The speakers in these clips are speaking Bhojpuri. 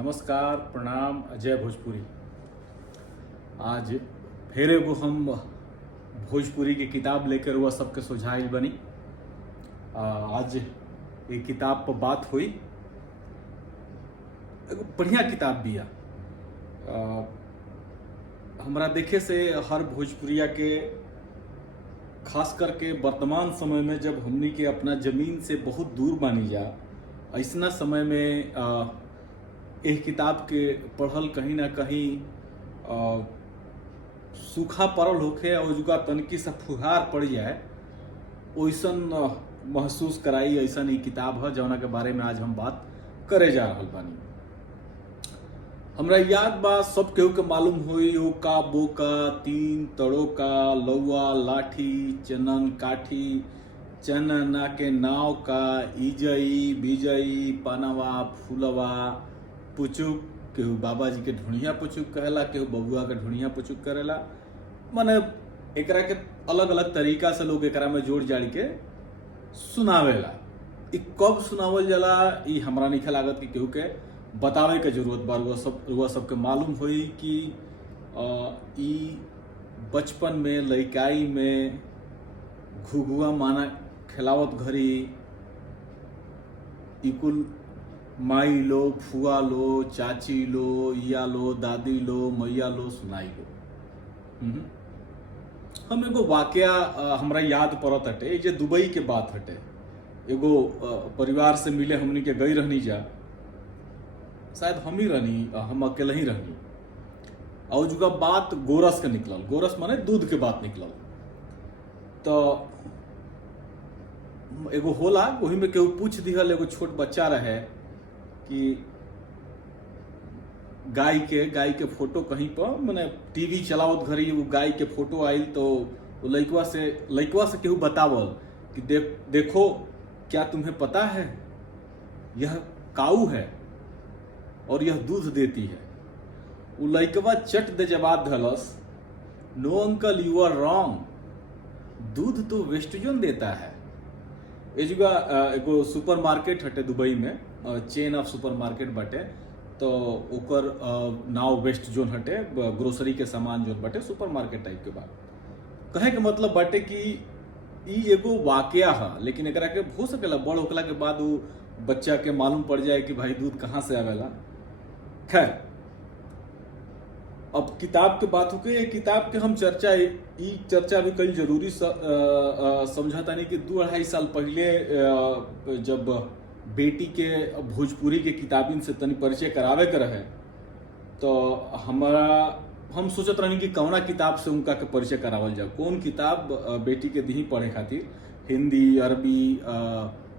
नमस्कार, प्रणाम। अजय भोजपुरी। आज फिर एगो हम भोजपुरी की किताब लेकर हुआ सबके सुझाइल बनी। आज एक किताब पर बात हुई। एगो बढ़िया किताब बिया। हमरा देखे से हर भोजपुरिया के, खास करके वर्तमान समय में जब हमनी के अपना जमीन से बहुत दूर बानी जा, ऐसना समय में एक किताब के पढ़ल कहीं ना कहीं सूखा पड़ल होखे और जुगा तनकी सा फुहार पड़ जाए, वैसन महसूस कराई। ऐसन ही किताब है जौना के बारे में आज हम बात करे जा रहल बानी। हमरा याद बा, सब केहू के मालूम होई, ओका बोका, तीन तड़ोका, लौआ लाठी, चनन काठी, चनना के नाव का, इजई बिजई, पनवा फूलवा, पुचुक। केहू बाबा जी के ढूंढिया पुचुक कहेला, केहू बबुआ के ढूंढिया पुचुक करेला। माने एकरा के अलग अलग तरीका से लोग एकरा में जोड़ जाड़ के सुनावेला। इ कब सुनावल जाला इ हमरा नहीं लागत कि केहू के बतावे के जरूरत बा। रुआ सबके मालूम होई कि इ बचपन में, लइकाई में घुघुआ माना खिलावत घरी इ कुल माई लो, फुआ लो, चाची लो, या लो, दादी लो, मैया लो, सुनाई लो। हम एगो वाकया हमरा याद पड़त हटे, जे दुबई के बात हटे। एगो परिवार से मिले हमनी के गई रहनी जा, शायद हम ही रहनी, हम अकेले ही रहनी। और जुगा बात गोरस के निकलल। गोरस माने दूध के बात निकलल। तो एगो होला, वही में केहू पूछ दिहल, एगो छोट बच्चा रहे कि गाय के फोटो कहीं पर, मैंने टीवी चलावत घरी वो गाय के फोटो आयल, तो वो लइकवा से केहू बतावल कि देखो, क्या तुम्हें पता है यह काऊ है और यह दूध देती है। वो लइकवा चट दे जवाब धलस, नो अंकल, यू आर रॉन्ग, दूध तो वेस्टजोन देता है। ए जुगा एगो सुपर मार्केट हटे दुबई में, चेन ऑफ सुपर मार्केट बाटे। तो ओकर नाव वेस्ट जोन हटे, ग्रोसरी के सामान जोन बाटे, सुपर मार्केट टाइप के बात। कहे के मतलब बाटे कि ई एगो वाकया है, लेकिन एकरा के हो सकेला बड़ होकला के बाद वो बच्चा के मालूम पड़ जाए कि भाई दूध कहाँ से आवेला। खैर, अब किताब के बात होके, ये किताब के हम चर्चा भी कई जरूरी समझता नहीं कि 2-2.5 साल पहले जब बेटी के भोजपुरी के किताबिन से तनी परिचय करावे के रहे, तो हम सोचत रहनी कि कौना किताब से उनका के परिचय करावल जाए, कौन किताब बेटी के दी पढ़े खातिर। हिंदी, अरबी,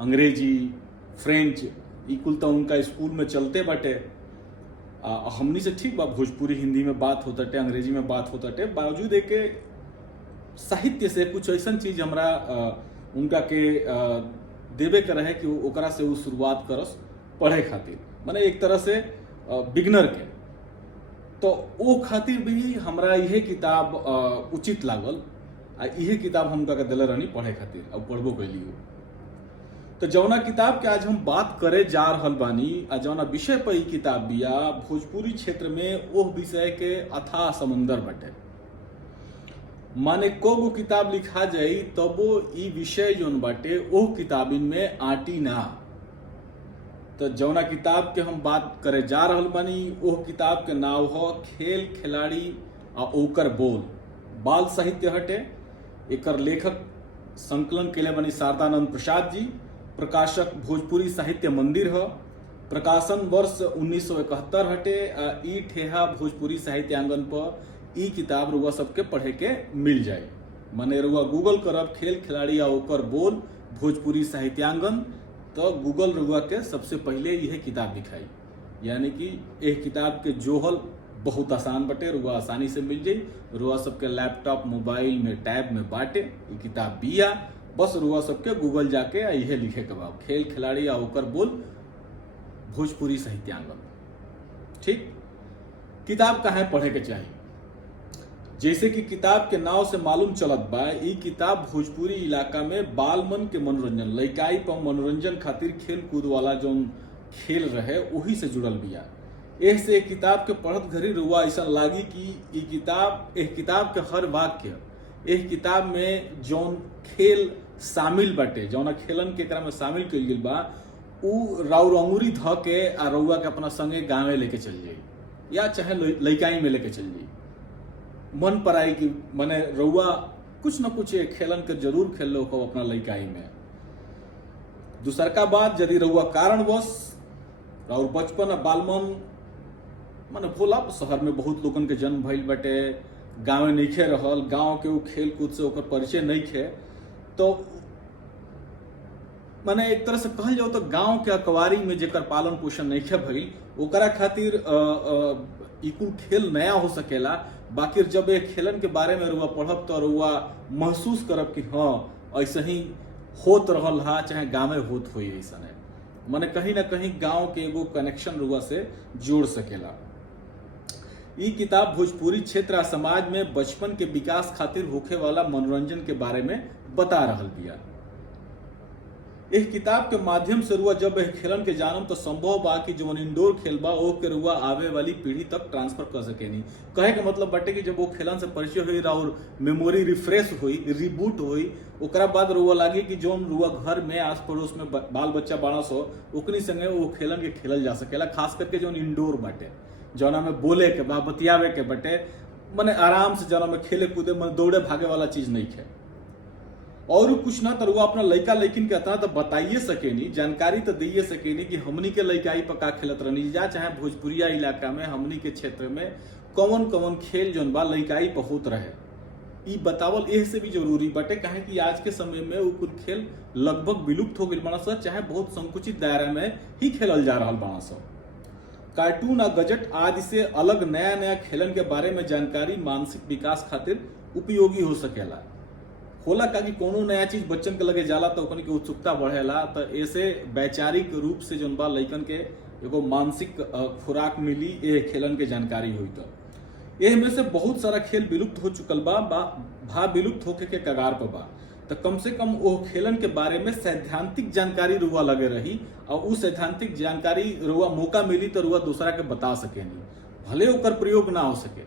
अंग्रेजी, फ्रेंच, ई कुल तो उनका स्कूल में चलते बाटे। हमनी से ठीक बा, भोजपुरी हिंदी में बात होता, अंग्रेजी में बात होता, बावजूद एक साहित्य से कुछ ऐसा चीज हमरा उनका के देवे के रहे कि ओकरा से वो शुरुआत करस पढ़े खातिर, माने एक तरह से बिगनर के। तो वो खातिर भी हमरा यह किताब उचित लागल, यह किताब हम उनका के दिले रहनी पढ़े खातिर, अब पढ़बो कैली। तो जौना किताब के आज हम बात करे जा रहल बानी, जौना विषय पर ई किताब बिया, भोजपुरी क्षेत्र में वो विषय के अथाह समंदर बटे। माने कोगो किताब लिखा जाई तब वो ई विषय जोन बाटे वो किताबिन में आटी ना। तो जौना किताब के हम बात करे जा रहल बानी, वो किताब के नाम हो खेल खिलाड़ी आ ओकर बोल। बाल साहित्य हटे। एकर लेखक संकलन केले बनी शारदानंद प्रसाद जी। प्रकाशक भोजपुरी साहित्य मंदिर है। प्रकाशन वर्ष 1971 हटे। ई ठेहा भोजपुरी साहित्यांगन पर ई किताब रुआ सबके पढ़े के मिल जाए। मने रुआ गूगल करब खेल खिलाड़ी आ ओकर बोल भोजपुरी साहित्यांगन, तो गूगल रुआ के सबसे पहले यह किताब दिखाई। यानी कि एक किताब के जोहल बहुत आसान बटे, रुआ आसानी से मिल जाई। रुआ सबके लैपटॉप, मोबाइल में, टैब में बाटे ये किताब बिया। बस रुआ सबके गूगल जाके यह लिखे के बाद खेल खिलाड़ी आ ओकर बोल भोजपुरी साहित्यांगन। ठीक, किताब कहाँ पढ़े के चाहिए? जैसे कि किताब के नाव से मालूम चलत बा, ई किताब भोजपुरी इलाका में बालमन के मनोरंजन, लइकाई पर मनोरंजन खातिर खेल कूद वाला जो खेल रहे वही से जुड़ल बिया। एह से एक किताब के पढ़त घड़ी रुआ ऐसा लागी कि एक किताब के हर वाक्य एक किताब में जौन खेल शामिल बाटे, जौन खेलन के एकरा में शामिल कइल गेल बा, उ राउर अंगुरी ध के आ रउआ के अपना संगे गाँवे लेके चल जाई या चाहे लइकाई में लेके चल जाई। मन पर आई कि मने रउआ कुछ न कुछ खेलन के जरूर खेल लो हो अपना लइकाई में। दूसर का बात, यदि रउआ कारणवश और बचपन आ बालमन माने भोला शहर में बहुत लोगन के जन्म भइल बाटे, गाँव नइखे रहल, गाँव के उ खेल कूद से ओकर परिचय नइखे, तो माने एक तरह से कहल जाओ तो गांव के अकवारी में जेकर पालन पोषण नइखे भइल ओकरा खातिर ई कुल खेल नया हो सकेला। बाकी जब एक खेलन के बारे में रुआ पढ़ब तो रुआ महसूस करब कि हाँ ऐसे ही होत रहल हा, चाहे गाँव होत हुई ऐसा है, माने कहीं ना कहीं गांव के एगो कनेक्शन रुआ से जोड़ सकेला। ई किताब भोजपुरी क्षेत्र आ समाज में बचपन के विकास खातिर होखे वाला मनोरंजन के बारे में बता रहल बिया। इस किताब के माध्यम से रुआ जब खेलन के जानम तो संभव बा कि जो इंडोर खेल बा ओ के रुआ आवे वाली पीढ़ी तक ट्रांसफर कर सकेनी। कहे के मतलब बाटे कि जब वो खेलन से परिचय हुई और मेमोरी रिफ्रेश हुई, रिबूट हुई, ओकरा बाद रुआ लागे कि जो रुआ घर में आस पड़ोस में बाल बच्चा बाड़ा सो ओकनी संगे वो खेलन के खेलल जा सकेला। खास करके जो इंडोर बाटे, जौना में बोले के बा, बतियावे के बाटे, माने आराम से जौना में खेले कूदे में दौड़े भागे वाला चीज नहीं है। और कुछ ना तो अपना लइका लइकिन के अतना तो बताइए सकेनी, जानकारी तो दिए सकेनी कि हमनी के लइकाई पर का खेलत रहनी जा, चाहे भोजपुरिया इलाका में हमनी के क्षेत्र में कौन कौन खेल जौन बा लइकाई पर होत रहे, ई बतावल एह से भी जरूरी बाटे। काहे कि आज के समय में वो कुछ खेल लगभग विलुप्त हो गइल बाड़ा स, चाहे बहुत संकुचित दायरा में ही खेलल जा रहल बाड़ा स। कार्टून और गजट आदि से अलग नया नया खेलन के बारे में जानकारी मानसिक विकास खातिर उपयोगी हो सकेला। होला का कि कोनो नया चीज बच्चन के लगे जाला तो ओकन के उत्सुकता बढ़ेला, तो ऐसे वैचारिक रूप से जौन बा लइकन के एगो मानसिक खुराक मिली ए खेलन के जानकारी हुई। तो एह में से बहुत सारा खेल विलुप्त हो चुकल बा विलुप्त होके के कगार पर बा, तो कम से कम वो खेलन के बारे में सैद्धांतिक जानकारी रुआ लगे रही और उस सैद्धांतिक जानकारी रुआ मौका मिली तो रुआ दूसरा के बता सकेनी, भले ओकर प्रयोग ना हो सके,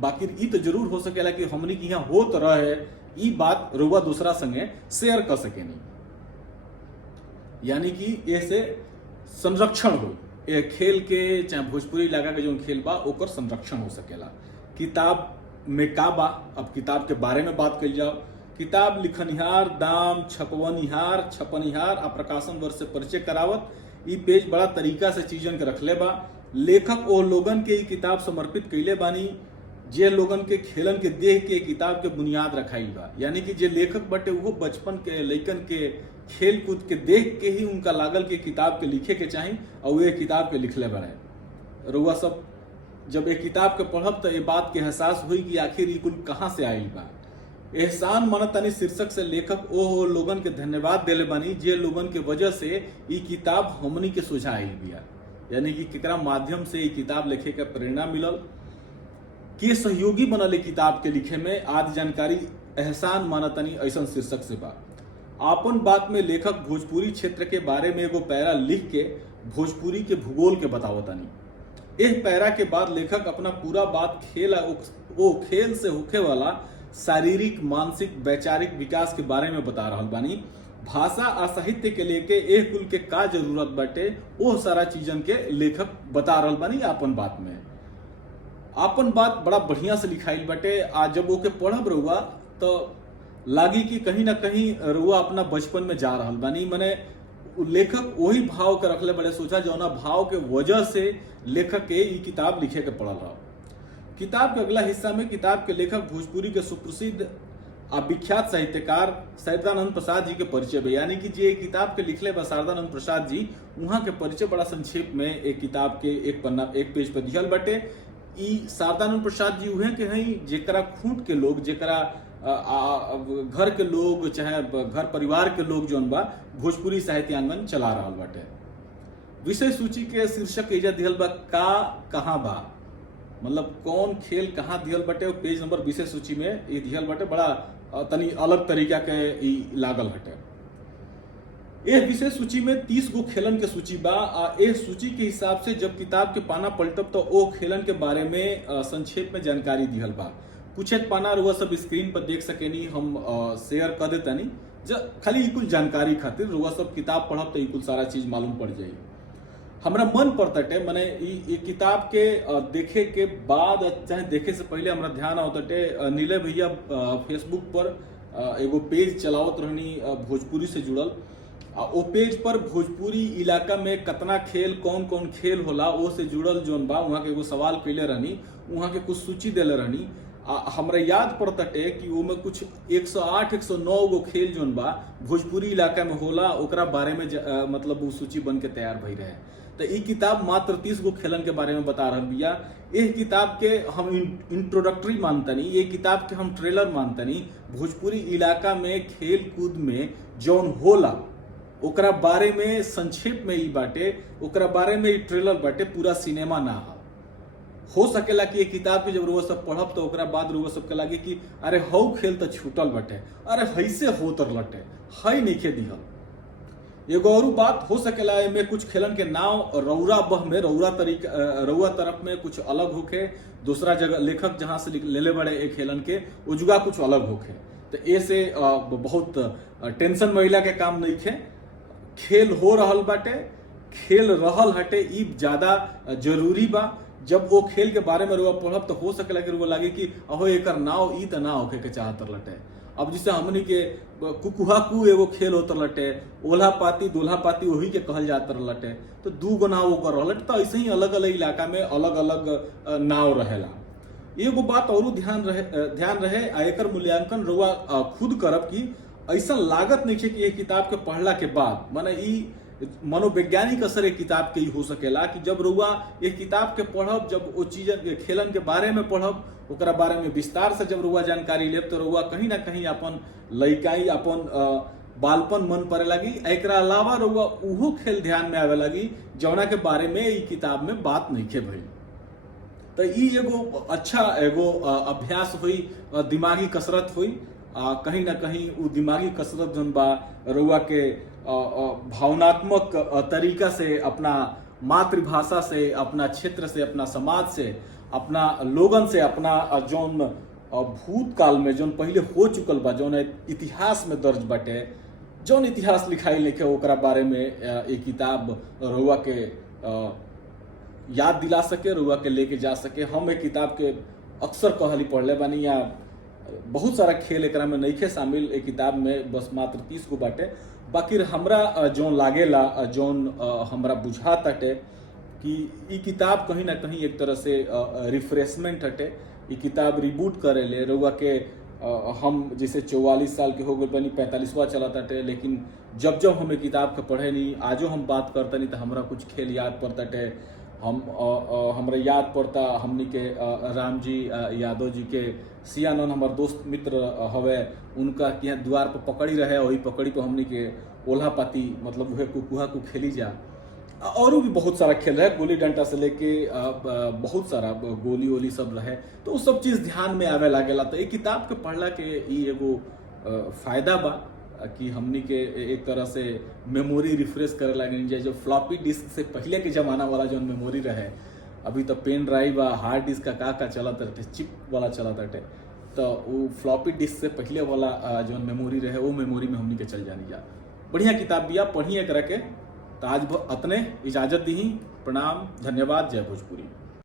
बाकी ई तो जरूर हो सकेला कि हमनी के यहाँ होत रहे ई बात रुआ दूसरा संगे शेयर कर सकेनी। यानी कि ऐसे संरक्षण हो ए खेल के, चाहे भोजपुरी इलाका के जो खेल बा ओकर संरक्षण हो सकेला। किताब में का बा, अब किताब के बारे में बात कल जाओ। किताब लिखनिहार, दाम, छपनिहार आ प्रकाशन वर्ष से परिचय करावत ई पेज बड़ा तरीका से चीजन के रखले बा। लेखक ओ लोगन के ई किताब समर्पित कइले बानी जे लोगन के खेलन के देख के किताब के बुनियाद रखाई बा। यानी कि जे लेखक बटे वो बचपन के लइकन के खेल कूद के देख के ही उनका लागल के किताब के लिखे के चाही और वे किताब के लिखले बने। रुआ सब जब एक किताब के पढ़ब तो ये बात के एहसास हुई कि आखिर ई कुल कहाँ से आइल बा। एहसान मनतनी शीर्षक से लेखक ओ लोगन के धन्यवाद देले बानी जे लोगन के वजह से ई किताब हमनी के सुझाई बिया। यानी कि केकरा माध्यम से ई किताब लिखे के प्रेरणा मिलल, के सहयोगी बनल किताब के लिखे में आदि जानकारी एहसान मानतनी ऐसा शीर्षक से बा। आपन बात में लेखक भोजपुरी क्षेत्र के बारे में एगो पैरा लिख के भोजपुरी के भूगोल के बतावतनी। एह पैरा के बाद लेखक अपना पूरा बात खेल से होखे वाला शारीरिक, मानसिक, वैचारिक विकास के बारे में बता रहल बानी। भाषा आ साहित्य के लेके एह कुल के का जरूरत बाटे वो सारा चीजन के लेखक बता रहल बानी आपन बात में। आपन बात बड़ा बढ़िया से लिखाइल बाटे। आज जब ओके पढ़ब रहुआ तो लागी कि कहीं ना कहीं रुआ अपना बचपन में जा रहल बानी। मने लेखक वही भाव के रखले बड़े, सोचा जौना भाव के वजह से लेखक के ई किताब लिखे के पड़ल रहा। किताब के अगला हिस्सा में किताब के लेखक भोजपुरी के सुप्रसिद्ध आ विख्यात साहित्यकार शारदानंद प्रसाद जी के परिचय बे। यानी कि जे किताब के लिखले बा शारदानंद प्रसाद जी, वहाँ के परिचय बड़ा संक्षेप में एक किताब के एक पेज पर दिहल बाटे। ई शारदानंद प्रसाद जी उहे के हैं जेकरा खूंट के लोग, जेकरा घर के लोग, चाहे घर परिवार के लोग जौन बा भोजपुरी साहित्यांगन चला रहल बाटे। विषय सूची के शीर्षक एजा दिहल बा का कहाँ बा, मतलब कौन खेल कहाँ दिहल बाटे। पेज नंबर विषय सूची में ये दिहल बाटे, बड़ा तनी अलग तरीका के ई लागल हटे। यह विशेष सूची में 30 गो खेलन के सूची बा। ए सूची के हिसाब से जब किताब के पाना पलटब तो ओ खेलन के बारे में संक्षेप में जानकारी दिहल बा। कुछ एक पाना रुआ सब स्क्रीन पर देख सकेनी, हम शेयर कर देतानी खाली कुल जानकारी खातिर। रुआ सब किताब पढ़ब तो कुल सारा चीज मालूम पड़ जाई। हमरा मन पड़तटे मने ये किताब के देखे के बाद चाहे देखे से पहले हमरा ध्यान आवतटे नीले भैया फेसबुक पर एगो पेज चलावत रहनी भोजपुरी से जुड़ल। ओ पेज पर भोजपुरी इलाका में कतना खेल कौन कौन खेल होला वो से जुड़ल जोन बा वहाँ के एगो सवाल कैले रहनी, वहाँ के कुछ सूची देले रहनी। हमरा याद पड़तटे कि वो में कुछ 108-109 गो खेल जोन बा भोजपुरी इलाका में होला, ओकरा बारे में मतलब वो सूची बन के तैयार भई रहे। तो ये किताब मात्र 30 गो खेलन के बारे में बता रहल बिया। ये किताब के हम इंट्रोडक्टरी मानतनी, ये किताब के हम ट्रेलर मानतनी। भोजपुरी इलाका में खेल कूद में जौन होला ओकरा बारे में संक्षेप में ही बाटे, ओकरा बारे में ट्रेलर बाटे, पूरा सिनेमा ना हो सकेला कि ये किताब के जब रुआ सब पढ़ब तो ओकरा बाद रुआ सब के लागे कि अरे हौ खेल तो छूटल बटे, अरे हैसे होतर लटे हई नइखे दिहल। एगो और बात हो सकेला में कुछ खेलन के नाव रौरा बह में रौरा तरफ में कुछ अलग होखे, दूसरा जगह लेखक जहां से लेले बड़े एक खेलन के उजुगा कुछ अलग होखे। तो ऐसे बहुत टेंशन महिला के काम नहीं खे। खेल हो रहल बाटे, खेल रहल हटे, ई ज्यादा जरूरी बा। जब वो खेल के बारे में रुआ पढ़ब तो हो सकेला कि रुआ लागे कि अहो एकर नाव ई त ना होखे के चाहत लटे। अब जैसे हमनी के कुकुहा कु एगो खेल होतर लटे, ओल्हा पाती दोल्हा पाती वही के कहल जात लटे, तो 2 गो नाव ओकर रहल। तो ऐसे ही अलग अलग इलाका में अलग अलग नाव रहेला। एगो बात और ध्यान रहे एकर मूल्यांकन रुआ खुद करब कि ऐसा लागत नहीं है कि ये किताब के पढ़ला के बाद माने ई मनोवैज्ञानिक असर एक किताब के ही हो सकेला कि जब रुआ ये किताब के पढ़ब, जब वो चीज खेलन के बारे में पढ़ब, ओकरा बारे में विस्तार से जब रुआ जानकारी लेब तो रुआ कहीं ना कहीं अपन लइकाई अपन बालपन मन पड़े लगी। एकरा अलावा रुआ उहो खेल ध्यान में आवे लगी जौना के बारे में ई किताब में बात नहीं खे भई। तो ई एगो अच्छा एगो अभ्यास हुई, दिमागी कसरत हुई। कहीं ना कहीं वो दिमागी कसरत जन बा रुआ के भावनात्मक तरीका से, अपना मातृभाषा से, अपना क्षेत्र से, अपना समाज से, अपना लोगन से, अपना जौन भूतकाल में जौन पहले हो चुकल बा, जौन इतिहास में दर्ज बाटे, जौन इतिहास लिखाई लिखे ओकरा बारे में एक किताब रुआ के याद दिला सके, रुआ के लेके जा सके। हम एक किताब के अक्सर कहली पढ़ले बानी, या बहुत सारा खेल एकरा में नइखे शामिल एक किताब में, बस मात्र 30 गो बाटे। बाकी हमरा जौन लागेला, जौन हमरा बुझात हटे कि ई किताब कहीं ना कहीं एक तरह से रिफ्रेशमेंट हटे। ई किताब रिबूट करेले रुआ के हम जैसे 44 साल के हो गए बनी, 45वां चलत हटे, लेकिन जब जब हमें किताब के पढ़े नहीं, आजो हम बात करता नहीं तो हमरा कुछ खेल याद पड़ता। हमरा याद पड़ता हमनी के राम जी यादव जी के सियानंद हमार दोस्त मित्र हवे, उनका यहाँ द्वार पर पकड़ी रहे, वही पकड़ी पर हमनी के ओल्हा पाती मतलब वह कुकुहा को खेली जा। और भी बहुत सारा खेल रहे, गोली डंडा से लेके बहुत सारा गोली वोली सब रहे। तो वो सब चीज ध्यान में आवे लागेला। तो एक किताब के पढ़ला के ई एगो फायदा बा कि हमनी के एक तरह से मेमोरी रिफ्रेश करे लगे। जो फ्लॉपी डिस्क से पहले के जमाना वाला जो मेमोरी रहे, अभी तो पेन ड्राइव हार्ड डिस्क का चलत रहे, चिप वाला चलत रहे, तो वो फ्लॉपी डिस्क से पहले वाला जो मेमोरी रहे वो मेमोरी में हमनी के चल जानी जा। बढ़िया किताब बिया, पढ़िए करा के। तो आज अतने इजाजत दी। प्रणाम, धन्यवाद, जय भोजपुरी।